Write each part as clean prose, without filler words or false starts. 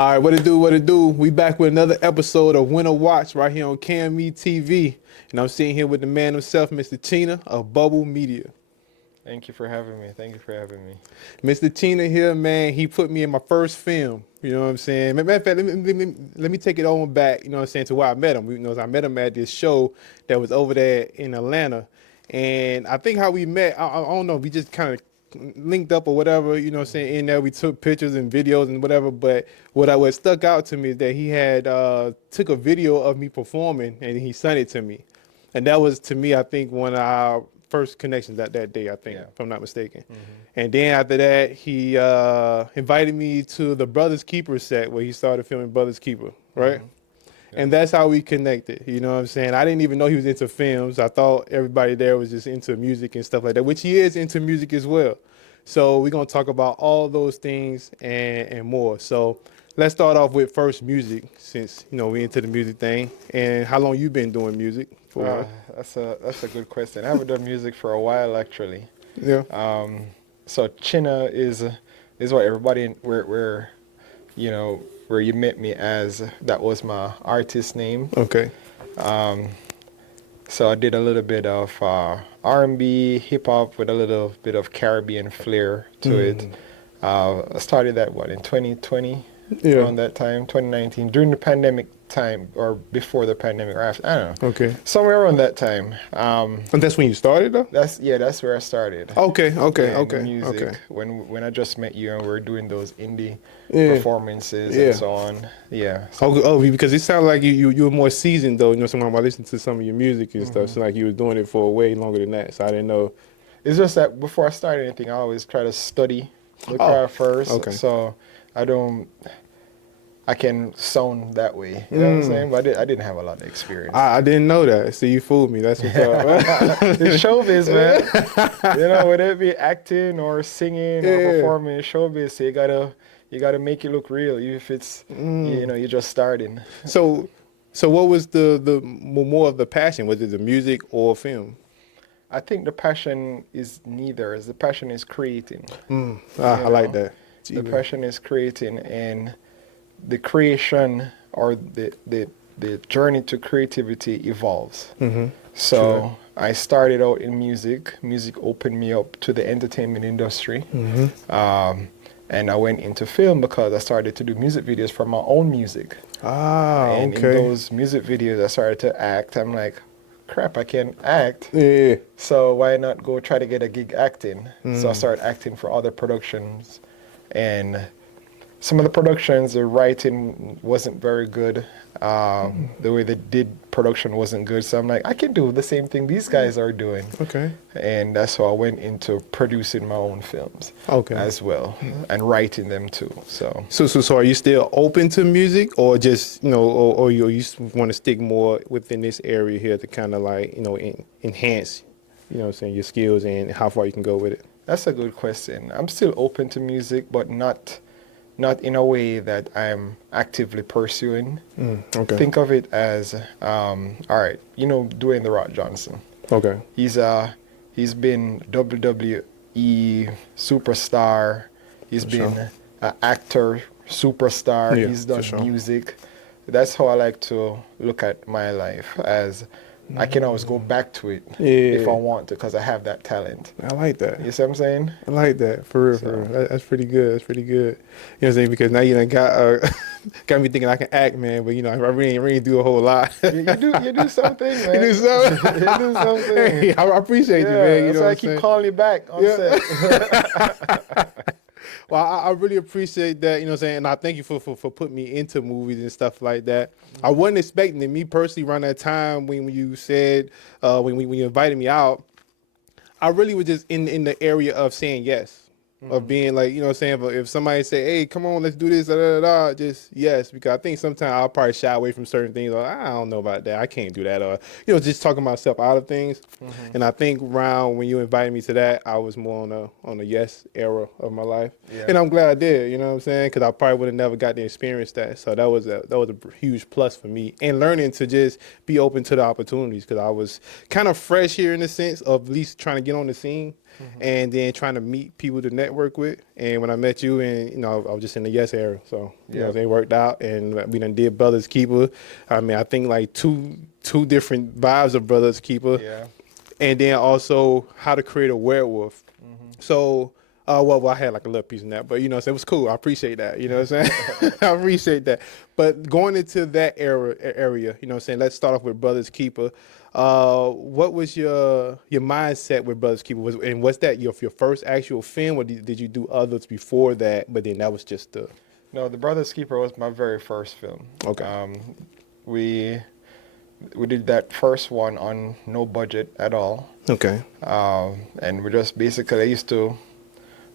All right, what it do, what it do? We back with another episode of Winter Watch right here on KME TV. And I'm sitting here with the man himself, Mr. Tina of Bubble Media. Thank you for having me. Thank you for having me. Mr. Tina here, man, he put me in my first film. You know what I'm saying? Matter of fact, let me take it on back, you know what I'm saying, to where I met him. You know, I met him at this show that was over there in Atlanta. And I think how we met, I don't know, we just kind of linked up or whatever, you know what I'm saying, in there. We took pictures and videos and whatever. But what stuck out to me is that he had took a video of me performing and he sent it to me. And that was, to me, I think, one of our first connections that day, I think, Yeah. if I'm not mistaken. And then after that, he invited me to the Brothers Keeper set where he started filming Brothers Keeper, right? And that's how we connected, you know what I'm saying? I didn't even know he was into films. I thought everybody there was just into music and stuff like that, which he is into music as well. So we're going to talk about all those things and more. So let's start off with first music, since, you know, we into the music thing. And how long you been doing music for? That's a good question. I haven't done music for a while, actually. Yeah. So China is what everybody where you know where you met me as. That was my artist name. Okay. So I did a little bit of R&B, hip hop with a little bit of Caribbean flair to it. I started that in 2020, Yeah. around that time, 2019, during the pandemic time or before the pandemic or after. I don't know. Okay. Somewhere around that time. And that's when you started, though? That's where I started. Okay, Yeah, in music. okay. When I just met you and we were doing those indie Yeah. performances Yeah. and so on. Yeah. So, Because it sounded like you were more seasoned, though. You know, sometimes I listened to some of your music and stuff. So like you was doing it for way longer than that. So I didn't know. it's just that before I started anything, I always try to study the Oh, craft first. okay. So I can sound that way. You know what I'm saying? But I didn't have a lot of experience. I didn't know that. See, you fooled me. That's what's up. It's showbiz, man. You know, whether it be acting or singing or Yeah. performing, it's showbiz. So you gotta make it look real, even if it's you know, you're just starting. So what was the more of the passion? Was it the music or film? I think the passion is neither. The passion is creating. I like know, that. The passion is creating, and the creation or the journey to creativity evolves. So Sure. I started out in music. Music opened me up to the entertainment industry. And I went into film because I started to do music videos for my own music. And in Okay. those music videos, I started to act. I'm like, crap, I can act. Yeah. So why not go try to get a gig acting? So I started acting for other productions. And some of the productions, the writing wasn't very good. The way they did production wasn't good. So I'm like, I can do the same thing these guys are doing. Okay. And that's how I went into producing my own films Okay. as well and writing them too. So So are you still open to music, or just, you know, or you want to stick more within this area here to kind of like, you know, enhance, you know what I'm saying, your skills and how far you can go with it? that's a good question. I'm still open to music, but not in a way that I'm actively pursuing. Okay. Think of it as, all right, you know, Dwayne The Rock Johnson. Okay. He's been WWE superstar. He's For been sure. an actor superstar. Yeah, He's done for sure. music. That's how I like to look at my life, as I can always go back to it if I Yeah. want to, because I have that talent. I like that. You see what I'm saying? I like that, for real, for real. That's pretty good. That's pretty good. You know what I'm saying? Because now you done got me thinking I can act, man. But you know, I really do a whole lot. You do something, man. You do something. You do something. Hey, I appreciate you, man. You that's know why what I I'm keep saying? calling you back on set. Well, I really appreciate that, you know what I'm saying? And I thank you for putting me into movies and stuff like that. I wasn't expecting it. Me personally, around that time when you said, when you invited me out, I really was just in the area of saying yes. Of being like, you know what I'm saying, if somebody say, hey, come on, let's do this, just yes, because I think sometimes I'll probably shy away from certain things, or I don't know about that, I can't do that, or, you know, just talking myself out of things. And I think around when you invited me to that, I was more on a yes era of my life. Yeah. And I'm glad I did, you know what I'm saying, because I probably would have never got to experience that. So that was a huge plus for me, and learning to just be open to the opportunities, because I was kind of fresh here in the sense of at least trying to get on the scene. and then trying to meet people to network with. And when I met you, and I was just in the yes era, so they worked out, and we done did Brothers Keeper. I mean, I think like two different vibes of Brothers Keeper, and then also How to Create a Werewolf. So. Well, I had like a little piece in that, but so it was cool. I appreciate that. You know what I'm saying? I appreciate that. But going into that area, you know what I'm saying? Let's start off with Brothers Keeper. What was your mindset with Brothers Keeper? And was that your first actual film, or did you do others before that? But then that was just the. No, The Brothers Keeper was my very first film. Okay. We did that first one on no budget at all. Okay. And we just basically, I used to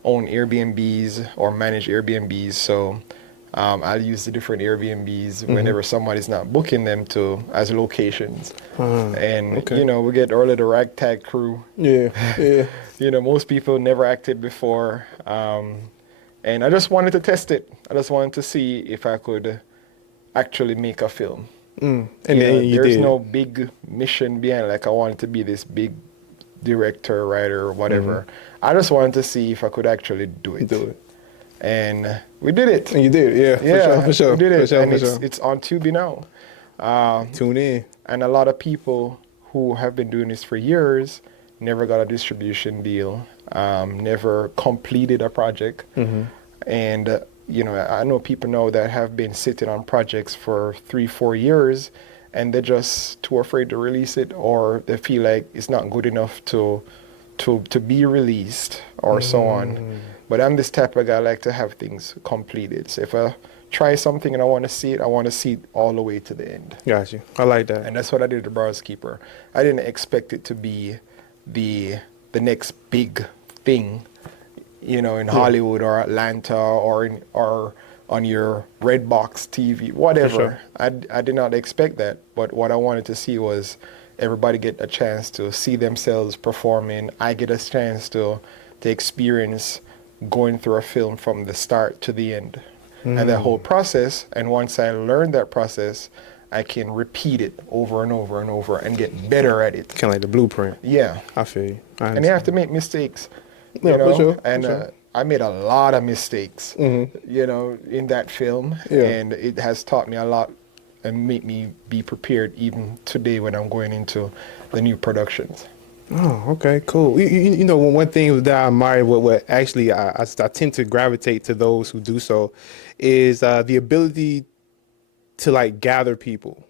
own Airbnbs or manage Airbnbs, so I'll use the different Airbnbs whenever somebody's not booking them to as locations. And we get our little ragtag crew. Yeah. Most people never acted before, and I just wanted to test it. I just wanted to see if I could actually make a film. And then you there's did. no big mission behind, like I wanted to be this big director, writer, or whatever. I just wanted to see if I could actually do it. And we did it. And you did, yeah. For sure. We did it. And for sure. it's on Tubi now. Tune in. And a lot of people who have been doing this for years never got a distribution deal, never completed a project. And I know people now that have been sitting on projects for 3-4 years, and they're just too afraid to release it, or they feel like it's not good enough to be released, or so on. But I'm this type of guy, I like to have things completed. So if I try something and I want to see it all the way to the end. Got you. I like that. And that's what I did with The Brothers Keeper. I didn't expect it to be the next big thing, in Hollywood or Atlanta or on your red box TV, whatever. Sure. I did not expect that. But what I wanted to see was everybody get a chance to see themselves performing. I get a chance to experience going through a film from the start to the end. And that whole process, and once I learn that process, I can repeat it over and over and over and get better at it. Kind of like the blueprint. Yeah. I feel you. And you have to make mistakes. Yeah, for sure. And I made a lot of mistakes, in that film. Yeah. And it has taught me a lot and made me be prepared even today when I'm going into the new productions. Oh, okay, cool. One thing that I admire, what actually I tend to gravitate to those who do so, is the ability to like gather people,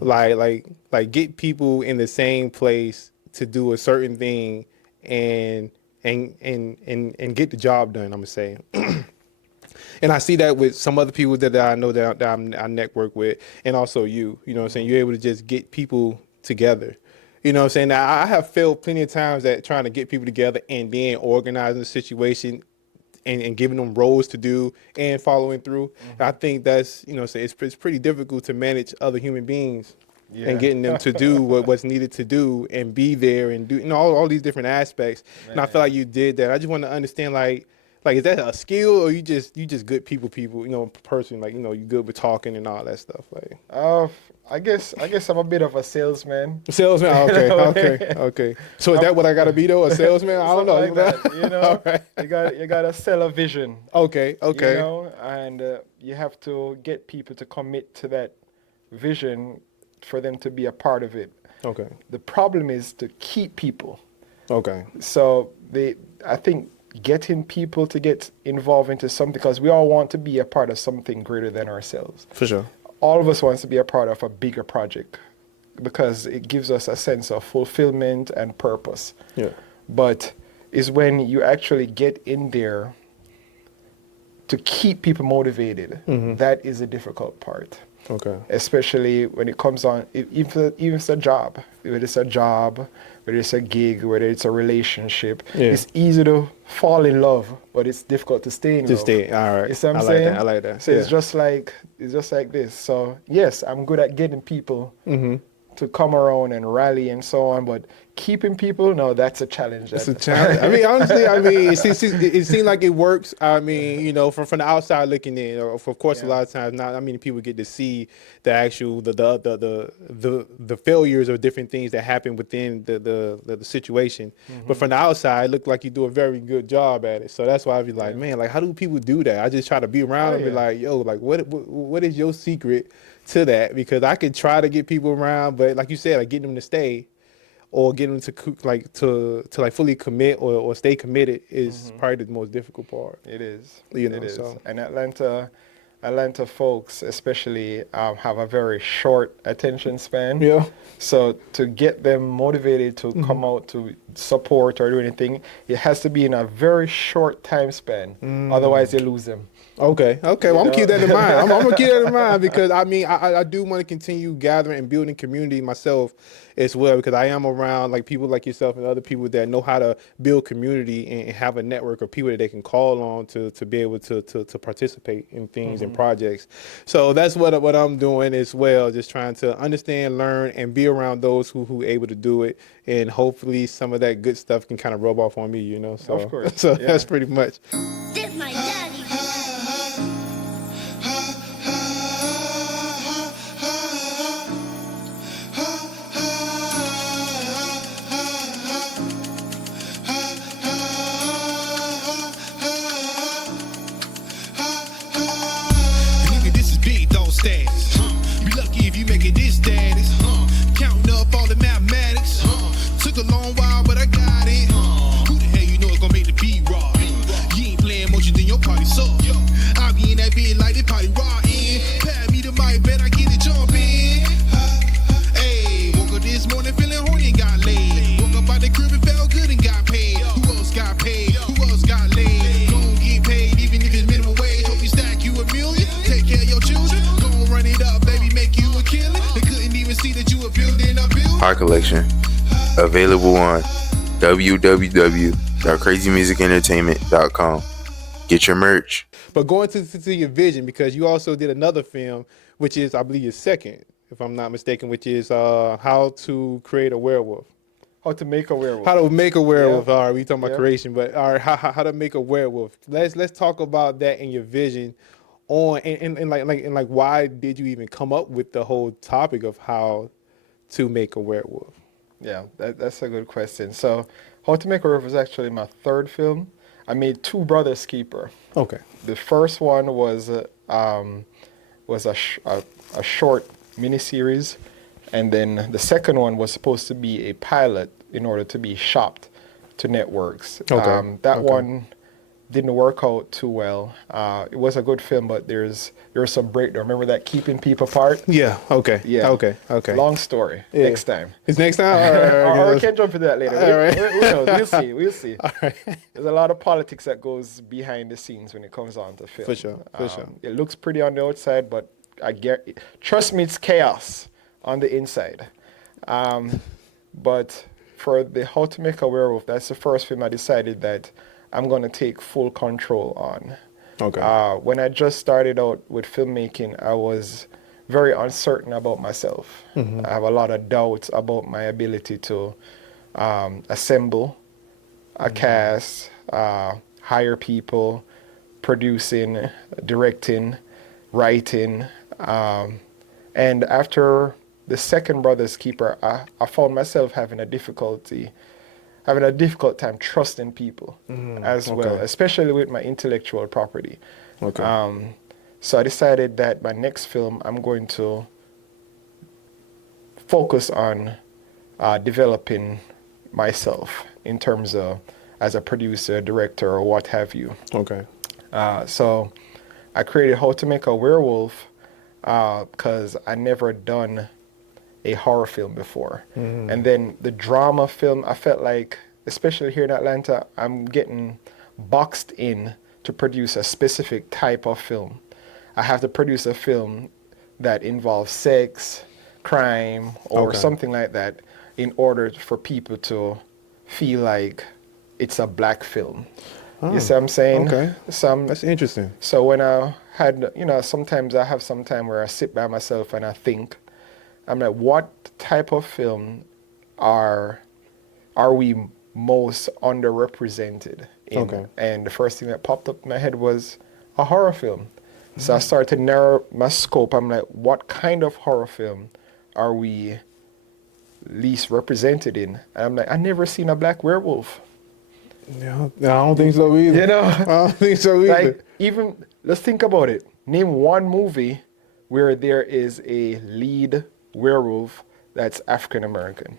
like get people in the same place to do a certain thing and get the job done. I'm gonna say. And I see that with some other people that I know that I network with, and also you. You know what I'm saying? You're able to just get people together. You know what I'm saying? Now, I have failed plenty of times at trying to get people together and then organizing the situation and giving them roles to do and following through. And I think that's, it's pretty difficult to manage other human beings and getting them to do what's needed to do and be there and do, all these different aspects. Man. And I feel like you did that. I just want to understand, like, is that a skill, or you just good people, person, like, you good with talking and all that stuff? Like, I guess I'm a bit of a salesman. Salesman, okay. So is that what I gotta be though? A salesman? I don't know. Like that, All right. you gotta sell a vision. Okay. And you have to get people to commit to that vision for them to be a part of it. Okay. The problem is to keep people. Okay. So I think getting people to get involved into something, because we all want to be a part of something greater than ourselves. For sure. All of us wants to be a part of a bigger project because it gives us a sense of fulfillment and purpose. Yeah. But it's when you actually get in there to keep people motivated, that is a difficult part. Okay. Especially when it comes on, even if it's a job, whether it's a gig, whether it's a relationship, it's easy to fall in love, but it's difficult to stay in love. All right. You see what I'm saying? I like that. So it's just like this. So yes, I'm good at getting people to come around and rally and so on, but keeping people, no, that's a challenge. It's a challenge. I mean, honestly, I mean, it seems like it works. I mean, you know, from the outside looking in, of course, a Yeah. lot of times not many people get to see the actual the failures or different things that happen within the situation. But from the outside, it looked like you do a very good job at it. So that's why I be like, man, like how do people do that? I just try to be around and be like, yo, like what is your secret to that? Because I could try to get people around, but like you said, like getting them to stay or get them to fully commit or stay committed is probably the most difficult part. It is. You know, it is. so. And Atlanta folks especially have a very short attention span. Yeah. So to get them motivated to come out to support or do anything, it has to be in a very short time span. Otherwise, you lose them. Okay. Well, I'm gonna keep that in mind. I'm gonna keep that in mind because I mean, I do want to continue gathering and building community myself as well because I am around like people like yourself and other people that know how to build community and have a network of people that they can call on to be able to participate in things and projects. So that's what I'm doing as well, just trying to understand, learn, and be around those who able to do it, and hopefully some of that good stuff can kind of rub off on me, you know. So Of course. so Yeah. that's pretty much. This my daddy. Nigga, this is big dog status. Be lucky if you make it this status. Counting up all the mathematics. Took a long while, but I got it. Who the hell you know is gonna make the beat raw? You ain't playing much, then your party suck. I be in that bed like the party rockin'. Pat me the mic, bet I get it jumpin'. Hey, woke up this morning feeling horny and got laid. Woke up out the crib and felt good and got paid. Who else got paid? Who else got laid? Gon' get paid even if it's minimum wage. Hope you stack you a million. Take care of your children. Gon' run it up, baby, make you a killing. They couldn't even see that you were building a building. Our collection available on www.crazymusicentertainment.com. Get your merch. But going to your vision, because you also did another film, which is, I believe, your second, if I'm not mistaken, which is How to Create a Werewolf. How to make a werewolf. How to make a werewolf. Yeah. All right, we talking about Yeah. creation, but all right, how to make a werewolf. Let's talk about that in your vision on and like why did you even come up with the whole topic of how to make a werewolf? Yeah, that's a good question. So, How to Make a Werewolf was actually my third film. I made two Brothers Keeper. Okay. The first one was a short miniseries, and then the second one was supposed to be a pilot in order to be shopped to networks. Okay. That Okay. one didn't work out too well. It was a good film, but there was some breakdown. Remember that keeping people apart? Yeah. Okay. Yeah. Okay. Long story. Yeah. Next time. It's next time. Or we can jump into that later. All right. We'll see. We'll see. All right. There's a lot of politics that goes behind the scenes when it comes on to film. For sure, for sure. It looks pretty on the outside, but trust me, it's chaos on the inside. But for the How to Make a Werewolf, that's the first film I decided that I'm going to take full control on. Okay. When I just started out with filmmaking, I was very uncertain about myself. I have a lot of doubts about my ability to assemble a cast, hire people, producing, directing, writing. And after the second Brothers Keeper, I found myself having a difficult time trusting people as well, especially with my intellectual property. Okay. So I decided that my next film, I'm going to focus on developing myself in terms of as a producer, director, or what have you. Okay. So I created How to Make a Werewolf because I never done a horror film before. And then the drama film, I felt like, especially here in Atlanta, I'm getting boxed in to produce a specific type of film. I have to produce a film that involves sex, crime, or something like that in order for people to feel like it's a black film. You see what I'm saying? Okay. That's interesting. So when I had, sometimes I have some time where I sit by myself and I think, I'm like, what type of film are we most underrepresented in? Okay. And the first thing that popped up in my head was a horror film. So I started to narrow my scope. I'm like, what kind of horror film are we least represented in? And I'm like, I never seen a black werewolf. Yeah, I don't think so either. You know? I don't think so either. Like, even, let's think about it. Name one movie where there is a lead werewolf that's African American.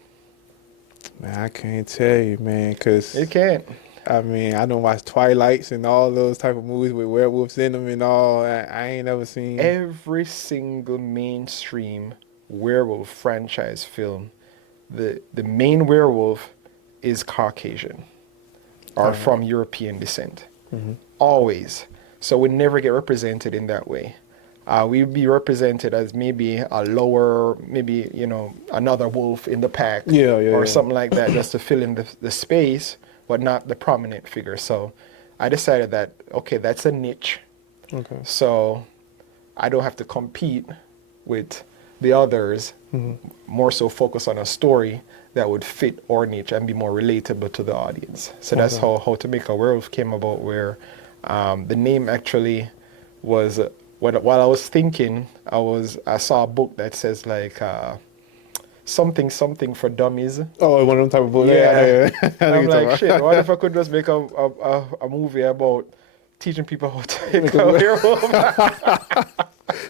Man, I can't tell you, man, because You can't. I mean, I don't watch Twilights and all those type of movies with werewolves in them and all. I ain't never seen. Every single mainstream werewolf franchise film, the main werewolf is Caucasian or from European descent. Always. So we never get represented in that way. We'd be represented as maybe a lower, maybe, another wolf in the pack or something like that, just to fill in the space, but not the prominent figure. So I decided that, okay, that's a niche. Okay. So I don't have to compete with the others, more so focus on a story that would fit our niche and be more relatable to the audience. So that's how To Make a Werewolf came about, where the name actually was, while I was thinking, I saw a book that says like, something for dummies. Oh, one of them type of books. Yeah. And I'm like, shit, what if I could just make a movie about teaching people how to make a werewolf?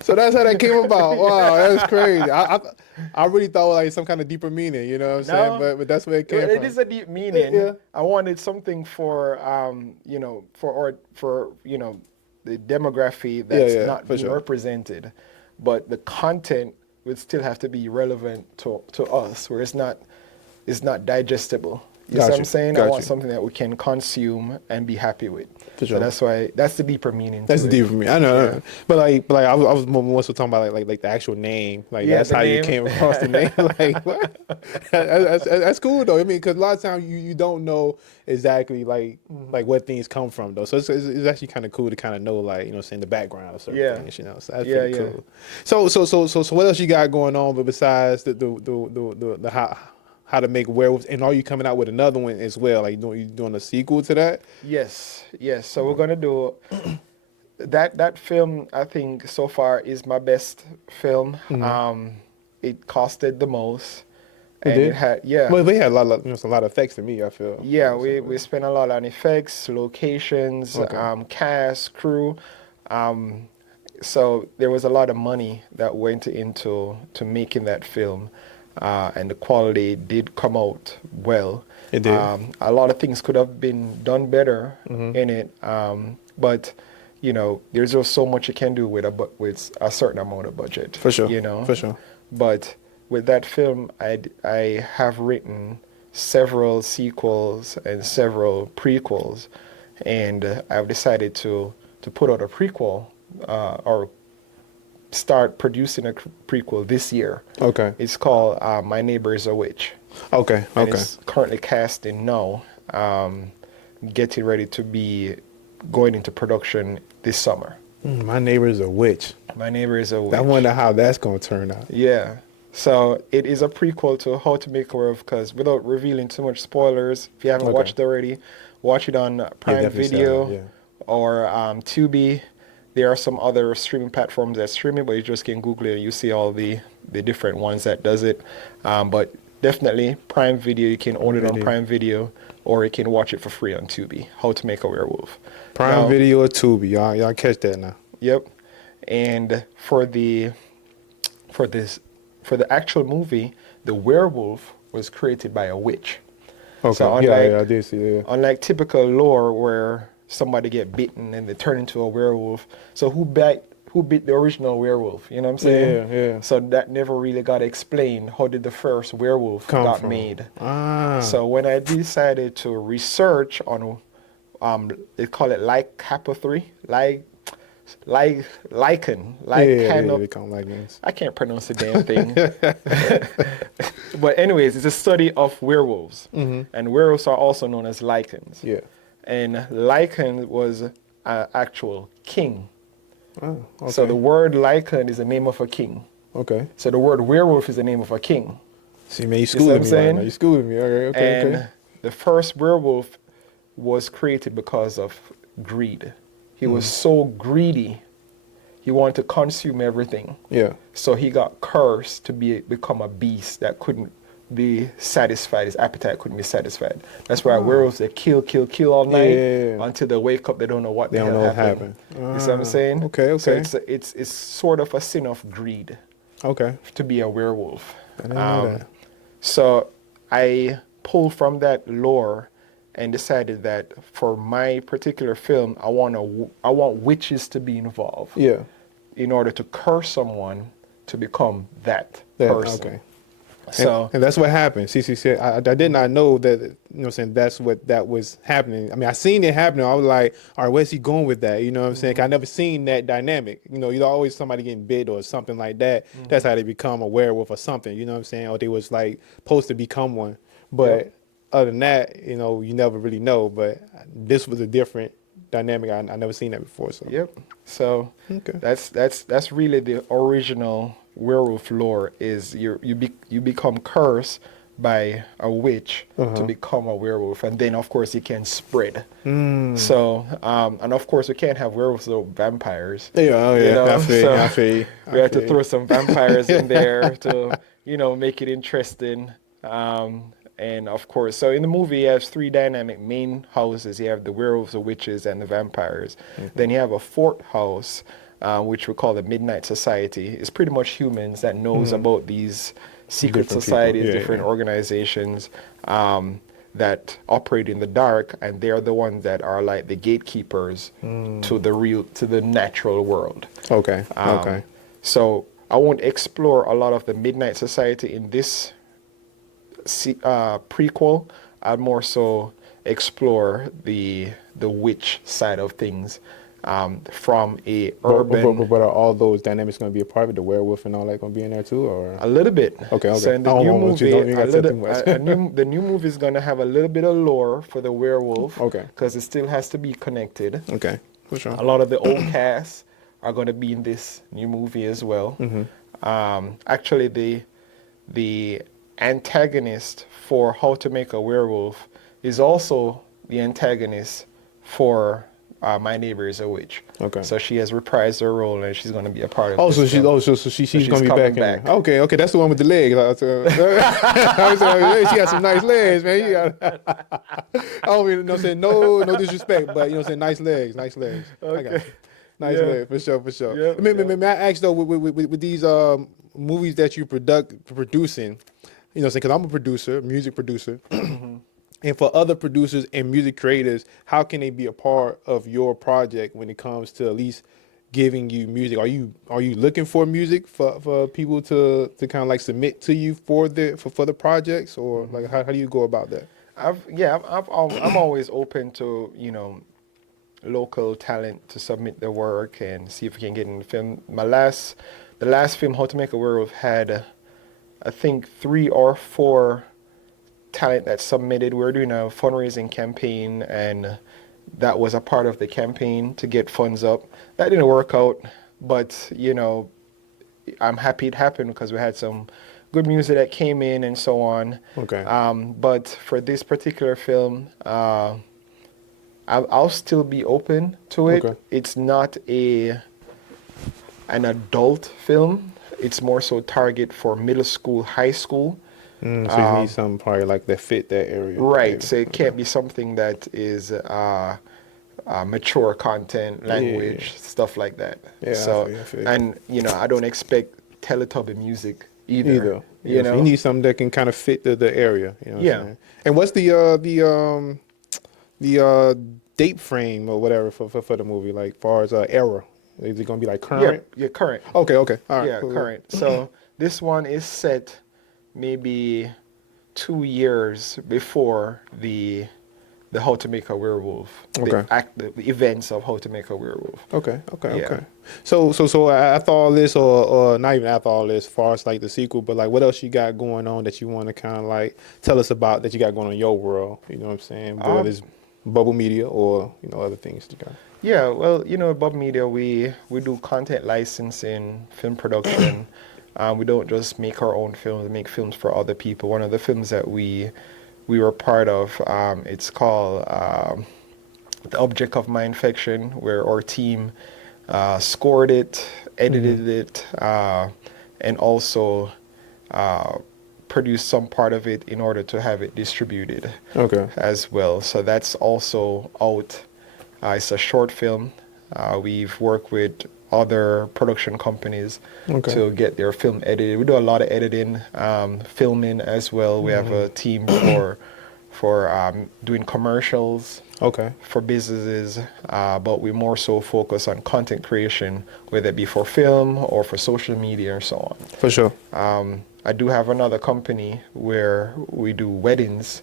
So that's how that came about. Wow, that's crazy. I really thought like some kind of deeper meaning, you know what I'm saying? But that's where it came from. It is a deep meaning. Yeah. I wanted something for the demography that's not being represented, but the content would still have to be relevant to us, where it's not digestible. You see what I'm saying? I want something that we can consume and be happy with. For sure. So that's the deper meaning. That's to the it. deeper meaning. I know. But I was more so talking about like the actual name. Like that's the how name. you came across the name. Like what? That's cool though. I mean, because a lot of times you don't know exactly like what things come from though. So it's actually kind of cool to kind of know like saying the background of certain things. So that's pretty cool. So what else you got going on? But besides the how to make werewolves, and are you coming out with another one as well? Like you doing a sequel to that? Yes. So we're gonna do that film. I think so far is my best film. It costed the most. It had Well, we had a lot of effects to me. I feel. Yeah, we spent a lot on effects, locations, cast, crew. So there was a lot of money that went into making that film. And the quality did come out well. It did. A lot of things could have been done better in it, but there's just so much you can do with a certain amount of budget. For sure. For sure. But with that film, I have written several sequels and several prequels, and I've decided to put out a prequel or start producing a prequel this year. Okay. It's called My Neighbor is a Witch. Okay. And it's currently casting now, getting ready to be going into production this summer. My Neighbor is a Witch. My Neighbor is a Witch. I wonder how that's going to turn out. Yeah. So it is a prequel to How to Make a Werewolf, because without revealing too much spoilers, if you haven't watched it already, watch it on Prime Video or Tubi. There are some other streaming platforms that stream it, but you just can Google it and you see all the different ones that does it. But definitely Prime Video, you can own it on Prime Video, or you can watch it for free on Tubi. How to Make a Werewolf. Prime Video or Tubi, y'all catch that now. Yep. And for the actual movie, the werewolf was created by a witch. Okay. So I did see that. Unlike typical lore where somebody get bitten and they turn into a werewolf. So who bit the original werewolf? You know what I'm saying? Yeah. So that never really got explained. How did the first werewolf got made? So when I decided to research on, they call it lycanthropy, lichen. I can't pronounce the damn thing. But anyways, it's a study of werewolves, and werewolves are also known as lycans. Yeah. And Lycan was an actual king. Oh, okay. So the word Lycan is the name of a king. Okay. So the word werewolf is the name of a king. See, man, you see what schooling I'm me saying? right now. You schooling me. Okay. And the first werewolf was created because of greed. He was so greedy, he wanted to consume everything. Yeah. So he got cursed to become a beast that couldn't be satisfied. His appetite couldn't be satisfied. That's why werewolves, they kill all night Yeah. until they wake up. They don't know what They the don't hell know what happened. happened. You see what I'm saying? Okay. So it's sort of a sin of greed Okay. to be a werewolf. I didn't know that. So I pulled from that lore and decided that for my particular film, I want witches to be involved. Yeah. In order to curse someone to become that That, person. okay. So And that's what happened. See, I did not know that, you know what I'm saying, that's what that was happening. I mean, I seen it happening. I was like, all right, where's he going with that? You know what I'm saying? 'Cause I never seen that dynamic. You know, you always somebody getting bit or something like that. That's how they become a werewolf or something, you know what I'm saying? Or they was like supposed to become one. But other than that, you know, you never really know. But this was a different dynamic. I never seen that before. So Yep. So Okay. that's really the original werewolf lore. Is you become cursed by a witch to become a werewolf, and then of course you can spread. So and of course we can't have werewolves without vampires. Yeah, oh yeah, You know? I feel you, So I feel you. we had to throw some vampires in there to make it interesting. And of course, so in the movie, you have three dynamic main houses. You have the werewolves, the witches, and the vampires. Then you have a fourth house, which we call the Midnight Society. It's pretty much humans that knows about these secret Different societies, people. Yeah, different yeah. organizations that operate in the dark, and they're the ones that are like the gatekeepers to the natural world. Okay. Okay. So I won't explore a lot of the Midnight Society in this prequel. I'd more so explore the witch side of things from a urban. But are all those dynamics going to be a part of it? The werewolf and all that going to be in there too, or A little bit. Okay. So in the I don't new want you- movie, don't- you gotta say too much. the new movie is gonna have a little bit of lore for the werewolf. Okay. Because it still has to be connected. okay, for sure. A lot of the old cast are going to be in this new movie as well. Actually, the antagonist for How to Make a Werewolf is also the antagonist for My Neighbor is a Witch. Okay. So she has reprised her role and she's going to be a part of Oh, this so she's film. she's gonna be coming back in back. there. Okay, that's the one with the legs. I was saying, she got some nice legs, man. You got. I don't mean no disrespect, but you know, saying nice legs. I got you. Nice Yeah. legs, for sure. Yeah, May I ask though, with these movies that you're producing, you know, because I'm a producer, music producer. And for other producers and music creators, how can they be a part of your project when it comes to at least giving you music? Are you looking for music for people to kind of like submit to you for the projects, or like how do you go about that? I'm always open to local talent to submit their work and see if we can get in the film. The last film, How to Make a Werewolf, had I think 3 or 4 talent that submitted. We were doing a fundraising campaign, and that was a part of the campaign to get funds up. That didn't work out, but I'm happy it happened because we had some good music that came in and so on. Okay. But for this particular film, I'll still be open to it. Okay. It's not an adult film. It's more so target for middle school, high school. So you need something probably like that fit that area. Right. maybe. So it can't be something that is mature content, language, stuff like that. Yeah, I So feel you. and I don't expect Teletubby music either. Yeah, so you need something that can kind of fit the area. You know what Yeah. I'm saying? And what's the date frame or whatever for the movie? Like far as era, is it gonna be like current? Yeah, current. Okay. All right. Yeah, cool. current. So this one is set maybe 2 years before the How to Make a Werewolf. Okay. The events of How to Make a Werewolf. Okay. Yeah. So after all this, or not even after all this, as far as like the sequel, but like what else you got going on that you want to kind of like tell us about that you got going on in your world? You know what I'm saying? Whether it's Bubble Media or other things you got. Yeah, well, Bob Media, we do content licensing, film production. We don't just make our own films, we make films for other people. One of the films that we were part of, it's called The Object of My Infection, where our team scored it, edited it, and also produced some part of it in order to have it distributed as well. So that's also out. It's a short film. We've worked with other production companies to get their film edited. We do a lot of editing, filming as well. We have a team for doing commercials for businesses, but we more so focus on content creation, whether it be for film or for social media or so on. For sure. I do have another company where we do weddings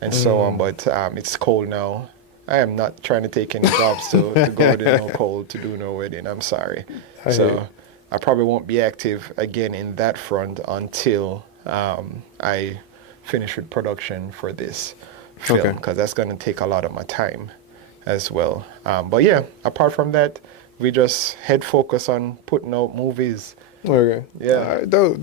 and so on, but it's cold now. I am not trying to take any jobs to go to no cold to do no wedding. I'm sorry. I probably won't be active again in that front until I finish with production for this film, because that's going to take a lot of my time as well. But yeah, apart from that, we just head focus on putting out movies. Okay. Yeah. Dope.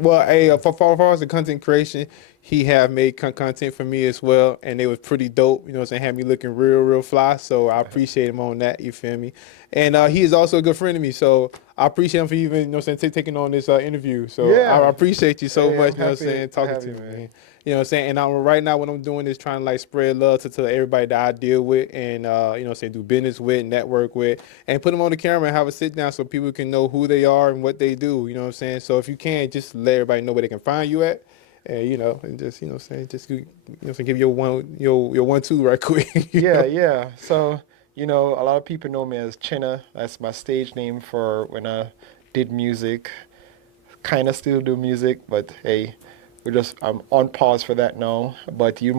Well, hey, for far as the content creation, he have made content for me as well, and it was pretty dope. You know what I'm saying? Had me looking real fly, so I appreciate him on that, you feel me? And he is also a good friend of me, so I appreciate him for even, you know what I'm saying, taking on this interview. So I appreciate you so much, you know what I'm saying, talking to me, man. You know what I'm saying? And right now what I'm doing is trying to like spread love to everybody that I deal with and, you know what I'm saying, do business with, network with, and put them on the camera and have a sit down so people can know who they are and what they do, you know what I'm saying? So if you can, just let everybody know where they can find you at. And, you know, and just, you know what I'm saying, just, you know, so give your 1-2 right quick. Yeah. So, you know, a lot of people know me as Chinna. That's my stage name for when I did music. Kind of still do music, but hey, I'm on pause for that now. But you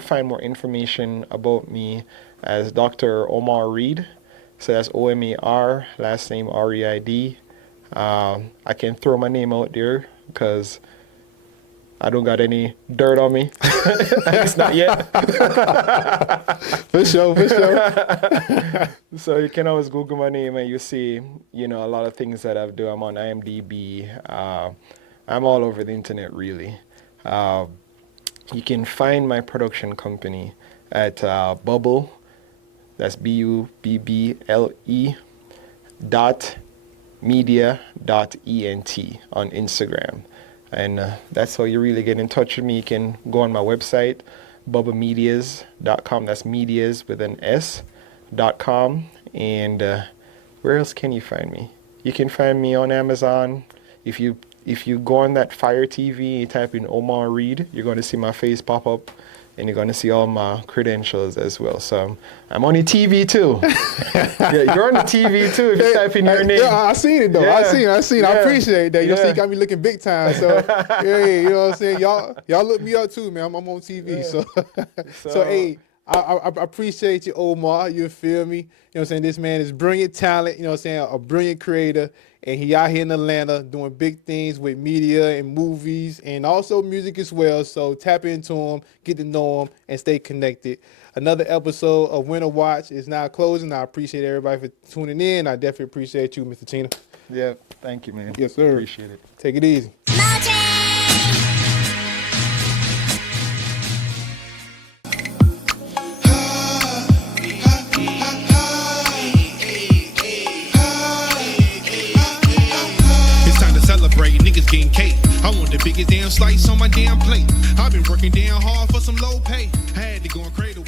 find more information about me as Dr. Omar Reid. So that's Omar, last name Reid. I can throw my name out there because I don't got any dirt on me. At least not yet. For sure. So you can always Google my name and you see, you know, a lot of things that I've done. I'm on IMDb. I'm all over the internet, really. You can find my production company at Bubble. That's BUBBLE.media.ent on Instagram. And that's how you really get in touch with me. You can go on my website, bubbamedias.com. That's medias with an S.com. And where else can you find me? You can find me on Amazon. If you go on that Fire TV, you type in Omar Reid, you're going to see my face pop up. And you're going to see all my credentials as well. So I'm on the TV too. Yeah, you're on the TV too if you type in your name. Yeah, I seen it though. Yeah. I seen. I appreciate that. You know, so you got me looking big time. So yeah, you know what I'm saying. Y'all look me up too, man. I'm on TV. Yeah. So hey, I appreciate you, Omar. You feel me? You know what I'm saying? This man is brilliant talent. You know what I'm saying? A brilliant creator. And he out here in Atlanta doing big things with media and movies and also music as well. So tap into him, get to know him, and stay connected. Another episode of Winter Watch is now closing. I appreciate everybody for tuning in. I definitely appreciate you, Mr. Chinna. Yeah, thank you, man. Yes, sir. Appreciate it. Take it easy. Niggas getting cake. I want the biggest damn slice on my damn plate. I've been working damn hard for some low pay. I had to go and cradle.